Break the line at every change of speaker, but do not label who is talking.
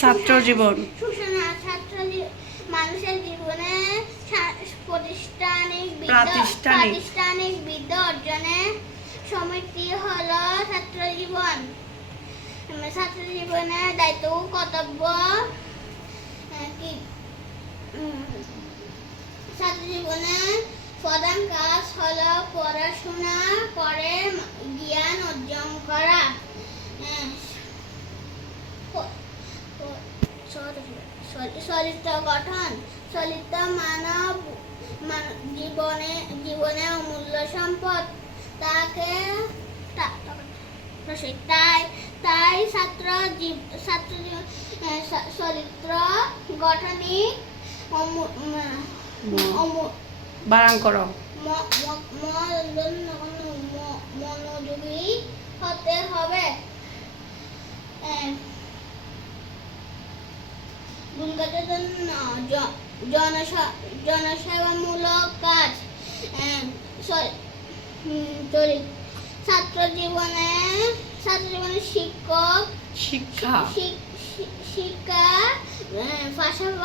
ছাত্র জীবন।
মানুষের জীবনে প্রাতিষ্ঠানিক।
প্রাতিষ্ঠানিক।
বিদ্যা অর্জনে সমিতি হলো ছাত্র জীবন। ছাত্র জীবনে দায়িত্ব কর্তব্য কি? ছাত্র জীবনে প্রধান কাজ হলো পড়াশোনা করে জ্ঞান অর্জন চল- চরিত্র গঠন চরিত্র মানব মান- জীবনে জীবনে অমূল্য সম্পদ। তাকে তাই তাই ছাত্র ছাত্র চরিত্র গঠনই অমু- উম, অমু-
বারাং করো
ম- ম- ম- ম- মনোযোগী হতে হবে। জন্য জনসেবামূলক কাজ ছাত্র জীবনে ছাত্র জীবনে শিক্ষক
শিক্ষা।
শিক- শিক- শিক্ষা পাশাপাশি